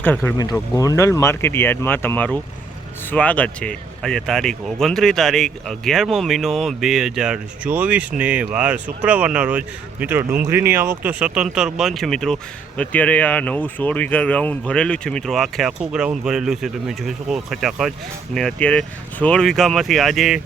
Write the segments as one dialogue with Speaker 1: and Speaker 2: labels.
Speaker 1: નમસ્કાર ખેડૂત મિત્રો. ગોંડલ માર્કેટ યાર્ડમાં તમારું સ્વાગત છે. આજે તારીખ ઓગણત્રીસ તારીખ અગિયારમો મહિનો બે હજાર ચોવીસને વાર શુક્રવારના રોજ મિત્રો ડુંગળીની આવક તો સ્વતંત્ર બંધ છે મિત્રો. અત્યારે આ નવું સોળ વીઘા ગ્રાઉન્ડ ભરેલું છે મિત્રો. આખે આખું ગ્રાઉન્ડ ભરેલું છે. તમે જોઈ શકો ખચાખચ. ને અત્યારે સોળ વીઘામાંથી આજે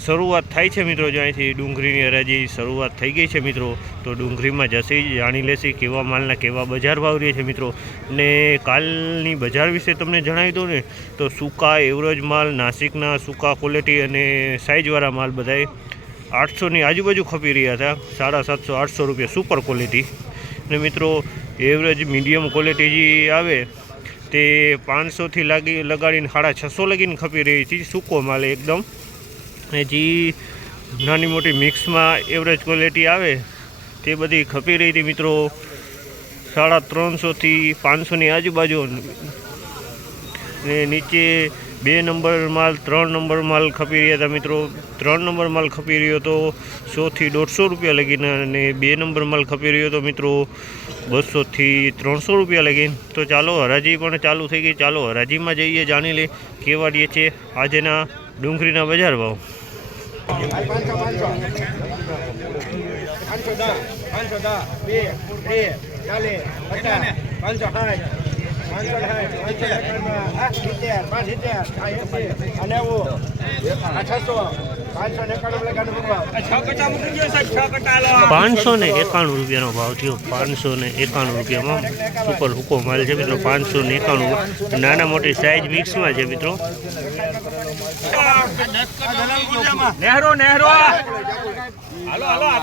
Speaker 1: શરૂઆત થાય છે મિત્રો જો અહીંથી ડુંગળીની હરાજી શરૂઆત થઈ ગઈ છે મિત્રો. તો ડુંગળીમાં જશે, જાણી લેશે કેવા માલના કેવા બજાર ભાવ રહે છે મિત્રો. ને કાલની બજાર વિશે તમને જણાવી દઉં ને, તો સૂકા એવરેજ માલ, નાસિકના સૂકા ક્વોલિટી અને સાઇઝવાળા માલ બધાએ આઠસોની આજુબાજુ ખપી રહ્યા હતા. સાડા સાતસો, આઠસો રૂપિયા સુપર ક્વોલિટી ને મિત્રો એવરેજ મીડિયમ ક્વોલિટી જે આવે, તે પાંચસોથી લાગી, લગાડીને સાડા છસો લગીને ખપી રહી છે. સૂકો માલ એકદમ ને જે નાની મોટી મિક્સમાં એવરેજ ક્વોલિટી આવે, તે બધી ખપી રહી હતી મિત્રો. સાડા ત્રણસોથી પાંચસોની આજુબાજુ. ને નીચે બે નંબર માલ, ત્રણ નંબર માલ ખપી રહ્યા હતા મિત્રો. ત્રણ નંબર માલ ખપી રહ્યો હતો સોથી દોઢસો રૂપિયા લગીને અને બે નંબર માલ ખપી રહ્યો હતો મિત્રો બસોથી ત્રણસો રૂપિયા લગીને. તો ચાલો, હરાજી પણ ચાલુ થઈ ગઈ. ચાલો, હરાજીમાં જઈએ, જાણી લે કેવા રહે છે. આજેના ડુંગળીના બજાર ભાવ.
Speaker 2: પાંચસો પાંચસો. પાંચસો દસ પાંચસો દસ બે બે ચાલીસ પચાસ પાંચસો સાઠ પાંચસો ને એકાણું
Speaker 1: રૂપિયાનો ભાવ થયો. પાંચસો ને એકાણું રૂપિયામાં સુપર હુકો માલ છે મિત્રો. પાંચસો ને એકાણું નાના મોટી સાઇઝ મિક્સમાં છે મિત્રો.
Speaker 2: નહેરો નહેરો.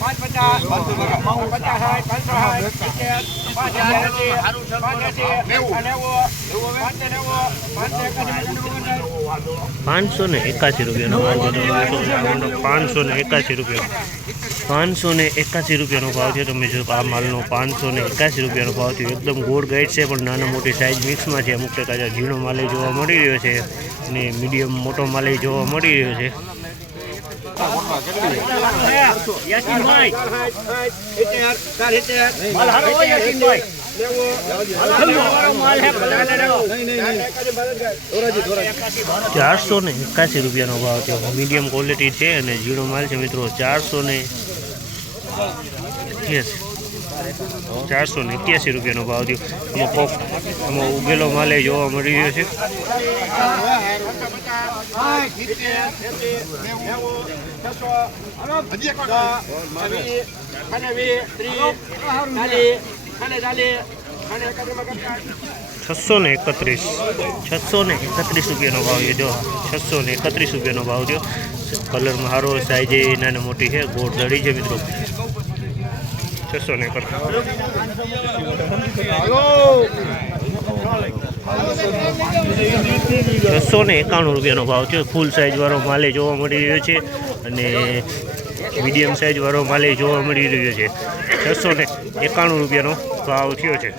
Speaker 2: પચાસ
Speaker 1: ને એકાસી રૂપિયાનો હતો પાંચસો ને એકાસી રૂપિયા પાંચસો ને એકાસી રૂપિયાનો ભાવ છે. તમે જો આ માલનો પાંચસો ને એકાસી રૂપિયાનો ભાવ થયો. એકદમ ગોળ ગાઈડ છે, પણ નાના મોટી સાઇઝ મિક્સમાં છે. અમુક ટકા ઝીણો માલે જોવા મળી રહ્યો છે અને મીડિયમ મોટો માલે જોવા મળી રહ્યો છે. ચારસો ને એકાસી રૂપિયાનો ભાવ છે. મીડિયમ ક્વોલિટી છે અને ઝીણો માલ છે મિત્રો. ચારસો ને એક્યાસી ચારસો ને એક્યાસી રૂપિયાનો ભાવ થયો. આમાં કોક આમાં ઉગેલો માલે જોવા મળી રહ્યો છે. છસો ને એકત્રીસ. છસો ને એકત્રીસ રૂપિયાનો ભાવ છે જો, છસો ને એકત્રીસ રૂપિયાનો ભાવ થયો. કલરમાં સારો સાઈઝ નાની મોટી છે, ગોળ દડી છે મિત્રો. છસો ને છસો ને એકાણું રૂપિયાનો ભાવ છે ફૂલ સાઇઝવાળો માલે જોવા મળી રહ્યો છે અને મીડિયમ સાઇઝવાળો માલે જોવા મળી રહ્યો છે. છસો ને એકાણું રૂપિયાનો ભાવ થયો છે.